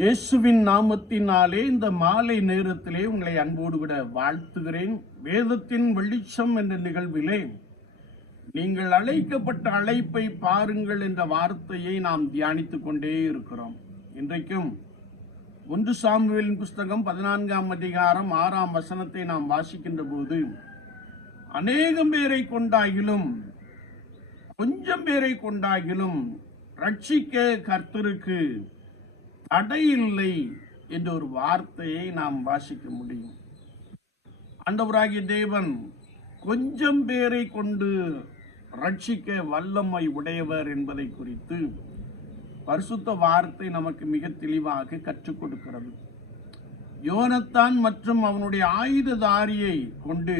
இயேசுவின் நாமத்தினாலே இந்த மாலை நேரத்திலே உங்களை அன்போடு கூட வாழ்த்துகிறேன். வேதத்தின் வெளிச்சம் என்ற நிகழ்விலே நீங்கள் அழைக்கப்பட்ட அழைப்பை பாருங்கள் என்ற வார்த்தையை நாம் தியானித்துக் கொண்டே இருக்கிறோம். இன்றைக்கும் 1 சாமுவேலின் புஸ்தகம் 14ஆம் அதிகாரம் 6ஆம் வசனத்தை நாம் வாசிக்கின்ற போது, அநேகம் பேரை கொண்டாகிலும் கொஞ்சம் பேரை கொண்டாகிலும் ரட்சிக்க கர்த்தருக்கு தடையில்லை என்ற ஒரு வார்த்தையை நாம் வாசிக்க முடியும். ஆண்டவராகிய தேவன் கொஞ்சம் பேரை கொண்டு ரட்சிக்க வல்லமை உடையவர் என்பதை குறித்து பரிசுத்த வார்த்தை நமக்கு மிக தெளிவாக கற்றுக் கொடுக்கிறது. யோனத்தான் மற்றும் அவனுடைய ஆயுததாரியை கொண்டு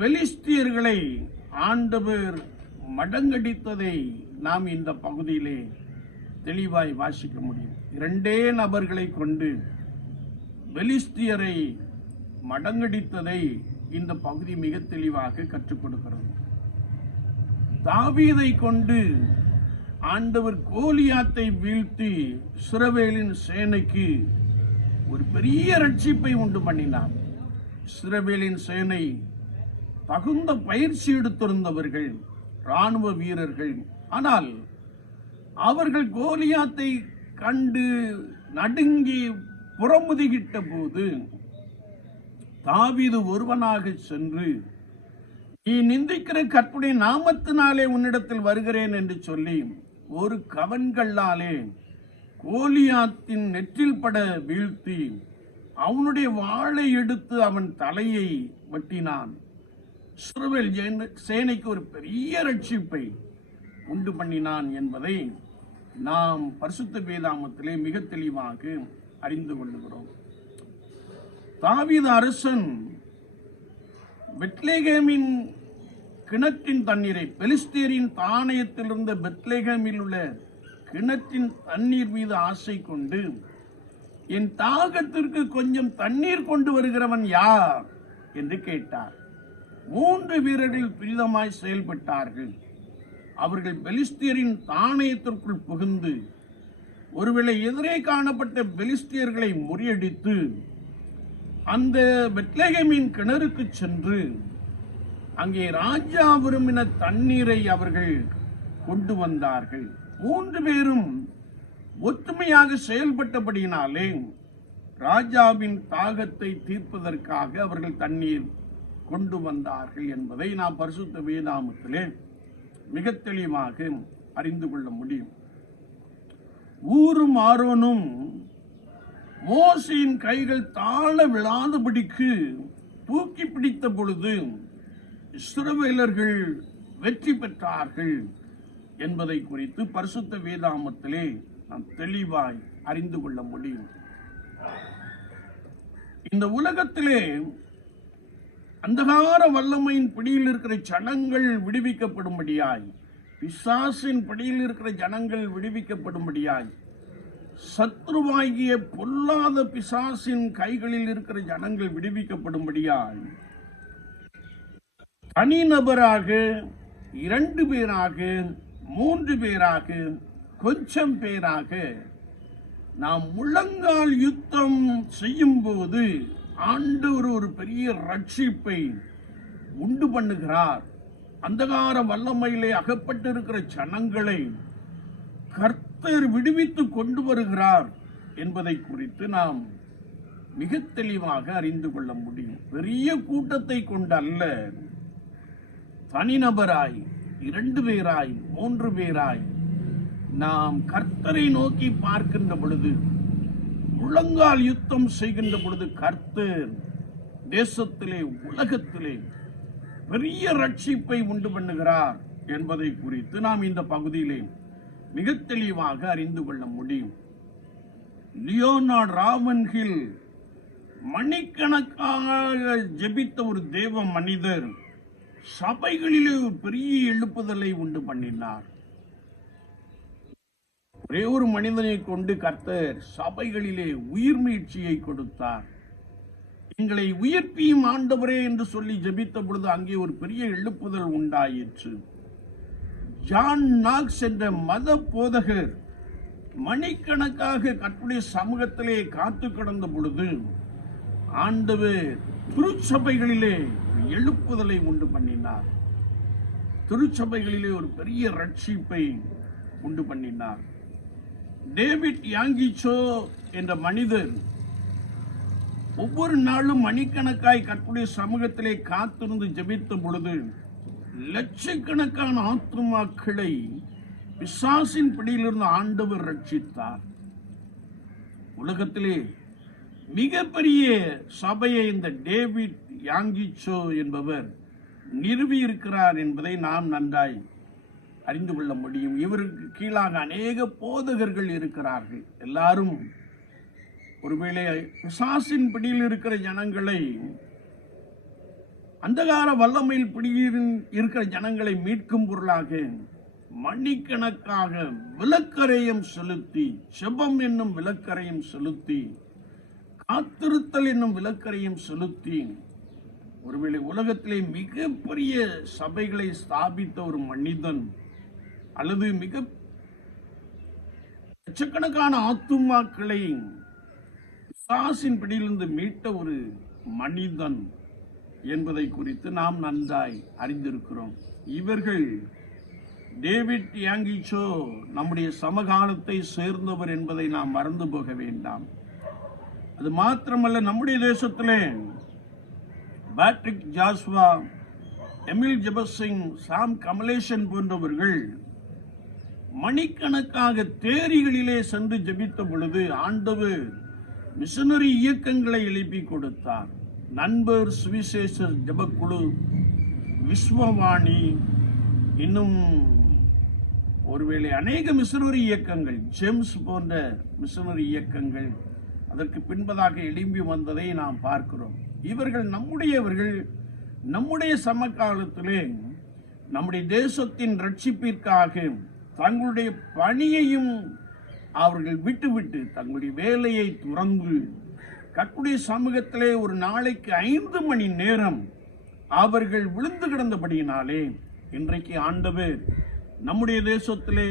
பெலிஸ்தியர்களை ஆண்டவர் மடங்கடித்ததை நாம் இந்த பகுதியிலே தெளிவாய் வாசிக்க முடியும். 2 நபர்களை கொண்டு பெலிஸ்தியரை மடங்கடித்ததை இந்த பகுதி மிக தெளிவாக கற்றுக் கொடுக்கிறது. தாவீதை கொண்டு ஆண்டவர் கோலியாத்தை வீழ்த்தி இஸ்ரவேலின் சேனைக்கு ஒரு பெரிய ரட்சிப்பை உண்டு பண்ணினார். இஸ்ரவேலின் சேனை தகுந்த பயிற்சி எடுத்திருந்தவர்கள், இராணுவ வீரர்கள். ஆனால் அவர்கள் கோலியாத்தை கண்டு நடுங்கி புறமுதுகிட்ட போது தாவீது ஒருவனாக சென்று, நீ நிந்திக்கிற கர்த்தருடைய நாமத்தினாலே உன்னிடத்தில் வருகிறேன் என்று சொல்லி ஒரு கவன்களாலே கோலியாத்தின் நெற்றில் பட வீழ்த்தி அவனுடைய வாளை எடுத்து அவன் தலையை வெட்டினான். இஸ்ரவேல் சேனைக்கு ஒரு பெரிய ரட்சிப்பை உண்டு பண்ணினான் என்பதை நாம் பரிசுத்த வேதாகமத்திலே மிக தெளிவாக அறிந்து கொள்ளுகிறோம். தாவீது அரசன் பெத்லெகேமின் கிணற்றின் தண்ணீரை, பெலிஸ்தியரின் தானியத்தில் இருந்த பெத்லெகேமில் உள்ள கிணற்றின் தண்ணீர் மீது ஆசை கொண்டு, என் தாகத்திற்கு கொஞ்சம் தண்ணீர் கொண்டு வருகிறவன் யார் என்று கேட்டார். 3 வீரர்கள் துரிதமாய் செயல்பட்டார்கள். அவர்கள் பெலிஸ்தியரின் தானியத்திற்குள் புகுந்து ஒருவேளை எதிரே காணப்பட்ட பெலிஸ்தியர்களை முறியடித்து அந்த பெத்லெகேமின் கிணறுக்கு சென்று அங்கே ராஜா விரும்பின தண்ணீரை அவர்கள் கொண்டு வந்தார்கள். 3 பேரும் ஒற்றுமையாக செயல்பட்டபடியினாலே ராஜாவின் தாகத்தை தீர்ப்பதற்காக அவர்கள் தண்ணீர் கொண்டு வந்தார்கள் என்பதை நாம் பரிசுத்த வேதாகமத்திலே மிக தெளிவாக அறிந்து கொள்ள முடியும். ஊரும் ஆரோனும் மோசேயின் கைகள் தாழ விழாதபடிக்கு தூக்கி பிடித்த பொழுது இஸ்ரவேலர்கள் வெற்றி பெற்றார்கள் என்பதை குறித்து பரிசுத்த வேதாகமத்திலே நாம் தெளிவாய் அறிந்து கொள்ள முடியும். இந்த உலகத்திலே அந்தகார வல்லமையின் பிடியில் இருக்கிற ஜனங்கள் விடுவிக்கப்படும்படியாய், பிசாசின் பிடியில் இருக்கிற ஜனங்கள் விடுவிக்கப்படும்படியாய், சத்ருவாகிய பொல்லாத பிசாசின் கைகளில் இருக்கிற ஜனங்கள் விடுவிக்கப்படும்படியாய், தனிநபராக 2 பேராக 3 பேராக கொஞ்சம் பேராக நாம் முழங்கால் யுத்தம் செய்யும் போது ஆண்டவர் ஒரு பெரிய ரட்சிப்பை உண்டு பண்ணுகிறார். அந்தகார வல்லமையிலே அகப்பட்டிருக்கிற ஜனங்களை கர்த்தர் விடுவித்து கொண்டு வருகிறார் என்பதை குறித்து நாம் மிக தெளிவாக அறிந்து கொள்ள முடியும். பெரிய கூட்டத்தை கொண்டு அல்ல, தனிநபராய் 2 பேராய் 3 பேராய் நாம் கர்த்தரை நோக்கி பார்க்கின்ற பொழுது, முழங்கால் யுத்தம் செய்கின்ற பொழுது கர்த்தர் தேசத்திலே உலகத்திலே பெரிய ரட்சிப்பை உண்டு பண்ணுகிறார் என்பதை குறித்து நாம் இந்த பகுதியிலே மிக தெளிவாக அறிந்து கொள்ள முடியும். லியோனார்ட் ராவன்ஹில் மணிக்கணக்காக ஜெபித்த ஒரு தேவ மனிதர் சபைகளிலே ஒரு பெரிய எழுப்புதலை உண்டு பண்ணினார். ஒரே ஒரு மனிதனை கொண்டு கர்த்தர் சபைகளிலே உயிர் மீட்சியை கொடுத்தார். எங்களை உயிர்ப்பியும் ஆண்டவரே என்று சொல்லி ஜெபித்த பொழுது அங்கே ஒரு பெரிய எழுப்புதல் உண்டாயிற்று. ஜான் நாக்ஸ் என்ற மத போதகர் மணிக்கணக்காக கர்த்தருடைய சமூகத்திலே காத்து கிடந்த பொழுது ஆண்டவர் திருச்சபைகளிலே ஒரு எழுப்புதலை உண்டு பண்ணினார். திருச்சபைகளிலே ஒரு பெரிய ரட்சிப்பை உண்டு பண்ணினார். டேவிட் யாங்கிச்சோ என்ற மனிதர் ஒவ்வொரு நாளும் மணிக்கணக்காய் கர்த்தருடைய சமூகத்திலே காத்திருந்து ஜெபித்த பொழுது லட்சக்கணக்கான ஆத்துமாக்களை பிசாசின் பிடியிலிருந்து ஆண்டவர் ரட்சித்தார். உலகத்திலே மிகப்பெரிய சபையை இந்த டேவிட் யாங்கிச்சோ என்பவர் நிறுவி இருக்கிறார் என்பதை நாம் நன்றாய் அறிந்து கொள்ள முடியும். இவருக்கு கீழாக அநேக போதகர்கள் இருக்கிறார்கள். எல்லாரும் ஒருவேளை பிசாசின் பிடியில் இருக்கிற ஜனங்களை, அந்தகார வல்லமையில் பிடியில் இருக்கிற ஜனங்களை மீட்கும் பொருளாக மணிக்கணக்காக விளக்கரையும் செலுத்தி, செபம் என்னும் விளக்கரையும் செலுத்தி, காத்திருத்தல் என்னும் விளக்கரையும் செலுத்தி ஒருவேளை உலகத்திலே மிகப்பெரிய சபைகளை ஸ்தாபித்த ஒரு மனிதன், அல்லது மிக லட்சக்கணக்கான ஆத்துமாக்களை பிசாசின் பிடியிலிருந்து மீட்ட ஒரு மனிதன் என்பதை குறித்து நாம் நன்றாய் அறிந்திருக்கிறோம். இவர்கள் டேவிட் யாங்கிச்சோ நம்முடைய சமகாலத்தை சேர்ந்தவர் என்பதை நாம் மறந்து போக வேண்டாம். அது மாத்திரமல்ல, நம்முடைய தேசத்திலே பேட்ரிக் ஜாஸ்வா, எமில் ஜெபசிங், சாம் கமலேஷன் போன்றவர்கள் மணிக்கணக்காக தேரிகளிலே சென்று ஜெபித்த பொழுது ஆண்டவர் மிஷனரி இயக்கங்களை எழுப்பி கொடுத்தார். நண்பர் சுவிசேஷ ஜெபக்குழு, விஸ்வவாணி, இன்னும் ஒருவேளை அநேக மிஷனரி இயக்கங்கள், ஜேம்ஸ் போன்ற மிஷனரி இயக்கங்கள் அதற்கு பின்பதாக எழும்பி வந்ததை நாம் பார்க்கிறோம். இவர்கள் நம்முடையவர்கள். நம்முடைய சமகாலத்திலே நம்முடைய தேசத்தின் ரட்சிப்பிற்காக தங்களுடைய பணியையும் அவர்கள் விட்டுவிட்டு தங்களுடைய வேலையை துறந்து கர்த்தருடைய சமூகத்திலே ஒரு நாளைக்கு 5 மணி நேரம் அவர்கள் விழுந்து கிடந்தபடியினாலே இன்றைக்கு ஆண்டவர் நம்முடைய தேசத்திலே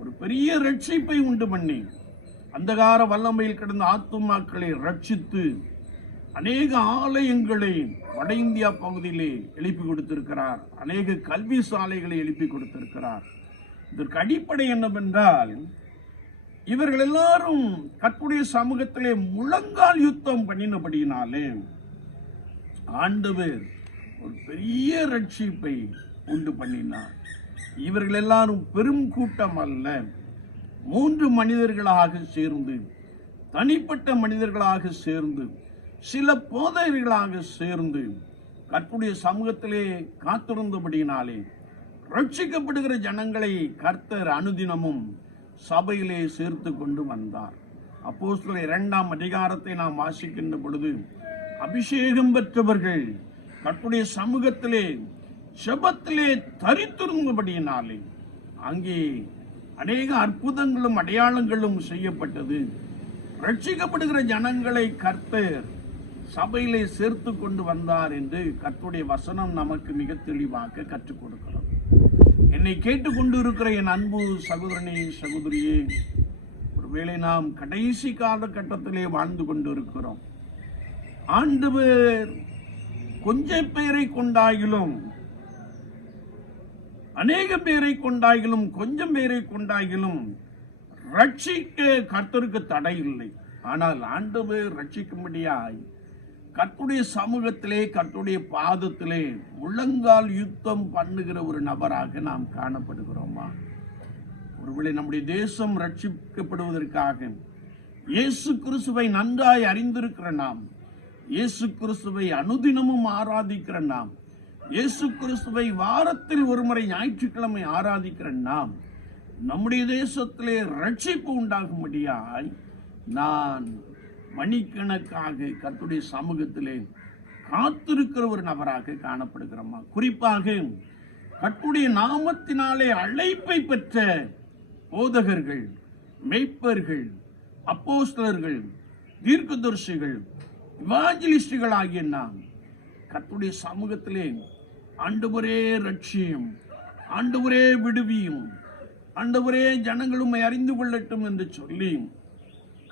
ஒரு பெரிய ரட்சிப்பை உண்டு பண்ணி அந்தகார வல்லமையில் கிடந்த ஆத்துமாக்களை ரட்சித்து அநேக ஆலயங்களை வட இந்தியா பகுதியிலே எழுப்பி கொடுத்திருக்கிறார். அநேக கல்வி சாலைகளை எழுப்பி கொடுத்திருக்கிறார். இதற்கு அடிப்படை என்னவென்றால், இவர்கள் எல்லாரும் கர்த்தருடைய சமூகத்திலே முழங்கால் யுத்தம் பண்ணினபடியினாலே ஆண்டவர் ஒரு பெரிய ரட்சிப்பை உண்டு பண்ணினார். இவர்கள் எல்லாரும் பெரும் கூட்டம் அல்ல, 3 மனிதர்களாக சேர்ந்து, தனிப்பட்ட மனிதர்களாக சேர்ந்து, சில போதகர்களாக சேர்ந்து கர்த்தருடைய சமூகத்திலே காத்திருந்தபடியினாலே ரட்சிக்கப்படுகிற ஜனங்களை கர்த்தர் அனுதினமும் சபையிலே சேர்த்து கொண்டு வந்தார். அப்போஸ்தலர் 2ஆம் அதிகாரத்தை நாம் வாசிக்கின்ற பொழுது அபிஷேகம் பெற்றவர்கள் கர்த்தருடைய சமூகத்திலே செபத்திலே தரித்திருந்தபடியினாலே அங்கே அநேக அற்புதங்களும் அடையாளங்களும் செய்யப்பட்டது. ரட்சிக்கப்படுகிற ஜனங்களை கர்த்தர் சபையிலே சேர்த்து கொண்டு வந்தார் என்று கர்த்தருடைய வசனம் நமக்கு மிக தெளிவாக கற்றுக் கொடுக்கிறது. என்னை கேட்டுக்கொண்டு இருக்கிற என் அன்பு சகோதரனே, சகோதரியே, ஒருவேளை நாம் கடைசி காலகட்டத்திலே வாழ்ந்து கொண்டு இருக்கிறோம். ஆண்டவர் கொஞ்சம் பேரை கொண்டாயிலும், அநேக பேரை கொண்டாயிலும், கொஞ்சம் பேரை கொண்டாயிலும் ரட்சிக்க கர்த்தருக்கு தடை இல்லை. ஆனால் ஆண்டவர் ரட்சிக்கும்படியாய் கர்த்தருடைய சமூகத்திலே, கர்த்தருடைய பாதத்திலே முழங்கால் யுத்தம் பண்ணுகிற ஒரு நபராக நாம் காணப்படுகிறோமா? ஒருவேளை நம்முடைய தேசம் ரட்சிக்கப்படுவதற்காக இயேசு கிறிஸ்துவை நன்றாய் அறிந்திருக்கிற நாம், இயேசு கிறிஸ்துவை அனுதினமும் ஆராதிக்கிற நாம், இயேசு கிறிஸ்துவை வாரத்தில் ஒரு முறை ஞாயிற்றுக்கிழமை ஆராதிக்கிற நாம், நம்முடைய தேசத்திலே ரட்சிப்பு உண்டாகும்படியாய் நான் மணிக்கணக்காக கர்த்தருடைய சமூகத்திலே காத்திருக்கிற ஒரு நபராக காணப்படுகிறோமா? குறிப்பாக கர்த்தருடைய நாமத்தினாலே அழைப்பை பெற்ற போதகர்கள், மெய்ப்பர்கள், அப்போஸ்தலர்கள், தீர்க்கதரிசிகள், இவாஞ்சலிஸ்டுகள் ஆகிய நாம் கர்த்தருடைய சமூகத்திலே ஆண்டவரே ரட்சியும், ஆண்டவரே விடுவியும், ஆண்டவரே, ஜனங்கள் உம்மை அறிந்து கொள்ளட்டும் என்று சொல்லி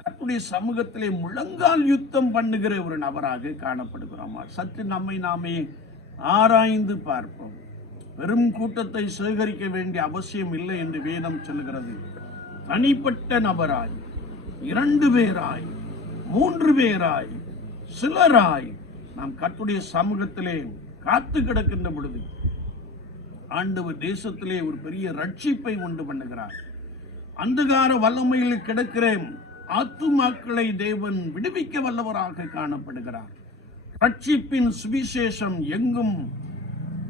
கர்த்தருடைய சமூகத்திலே முழங்கால் யுத்தம் பண்ணுகிற ஒரு நபராக காணப்படுகிறோமா? சற்று நம்மை நாமே ஆராய்ந்து பார்ப்போம். பெரும் கூட்டத்தை சேகரிக்க வேண்டிய அவசியம் இல்லை என்று வேதம் சொல்கிறது. தனிப்பட்ட நபராய், 2 பேராய், 3 பேராய், சிலராய் நாம் கர்த்தருடைய சமூகத்திலே காத்து கிடக்கின்ற பொழுது ஆண்டவர் தேசத்திலே ஒரு பெரிய ரட்சிப்பை உண்டு பண்ணுகிறார். அந்தகார வல்லமையில் கிடக்கிற ஆத்துமாக்களை தேவன் விடுவிக்க வல்லவராக காணப்படுகிறார். ரட்சிப்பின் சுவிசேஷம் எங்கும்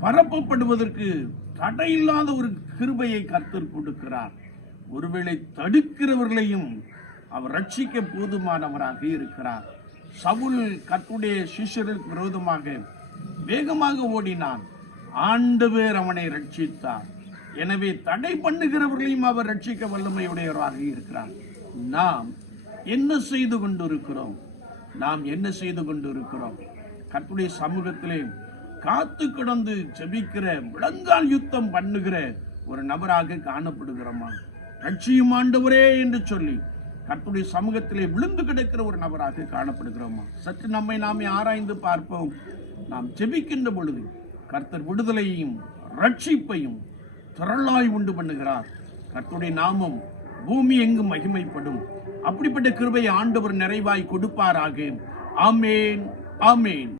பரப்பப்படுவதற்கு தடையில்லாத ஒரு கிருபையை கர்த்தர் கொடுக்கிறார். ஒருவேளை தடுக்கிறவர்களையும் அவர் ரட்சிக்க போதுமானவராக இருக்கிறார். சவுல் கர்த்தருடைய சிஷ்யருக்கு விரோதமாக வேகமாக ஓடினான். ஆண்டவர் அவனை ரட்சித்தார். எனவே தடை பண்ணுகிறவர்களையும் அவர் ரட்சிக்க வல்லமையுடையவராக இருக்கிறார். நாம் என்ன செய்து கொண்டிருக்கிறோம்? கர்த்தருடைய சமூகத்திலே காத்து கிடந்து ஜெபிக்கிற, முழங்கால் யுத்தம் பண்ணுகிற ஒரு நபராக காணப்படுகிறோமா? ரட்சியும் ஆண்டவரே என்று சொல்லி கர்த்தருடைய சமூகத்திலே விழுந்து கிடக்கிற ஒரு நபராக காணப்படுகிறோமா? சற்று நம்மை நாமே ஆராய்ந்து பார்ப்போம். நாம் ஜெபிக்கின்ற பொழுது கர்த்தர் விடுதலையையும் ரட்சிப்பையும் திரளாய் உண்டு பண்ணுகிறார். கர்த்தருடைய நாமம் பூமி எங்கும் மகிமைப்படும். அப்படிப்பட்ட கிருபையை ஆண்டவர் நிறைவாய் கொடுப்பாராக. ஆமேன், ஆமேன்.